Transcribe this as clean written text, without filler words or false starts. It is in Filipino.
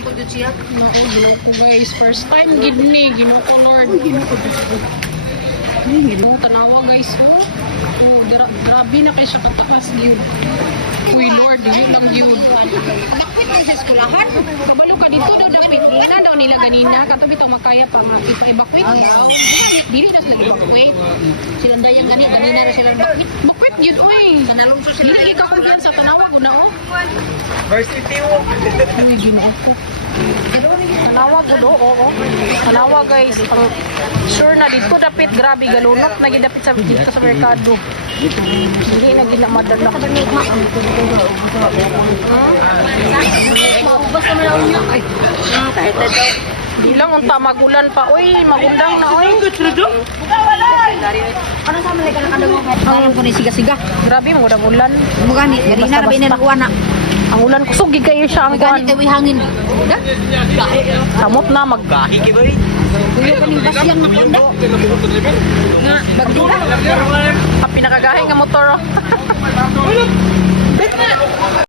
ko dito siya. Ginoo ko guys, first time gid ni Ginoo ko Lord. Ginoo tanawa guys oh. Oh, grabe na kay siya kataas gyud. Uy Lord, yun lang yun. Bakit na sa eskulahan? Kabalo ka dito daw dapit. Ina daw nila ganina katabi tang makaya pa nga ipa-evacuate. Dili na sila evacuate. Sila dayang ganina na sila bakit? Bukwit yun oy. Nanalungso sila. Dili ka kumpiyansa tanawa gud na oh. Varsity mo. Uy Ginoo ko. Tanawa gud oh. Tanawa guys, ang sure na dito dapit grabe galunok na gid dapit sa dito sa merkado. Dili na gid na madala. Maubos naman ako niya. Ay, kahit na daw. Di lang unta magulan pa oy, magundang na oy. Ano sa mga kadang ang ko ni siga-siga. Grabe mo ulan. Mo gani, diri na rabi na uwana. Ang ulan kusog gid kayo siya ang Gani kuan. tayo hangin. Da? Samot na mag Gahi kay boy. Buyo kaning basyang nakunda. Nga, bagdula. pinakagahi nga motor. Oh.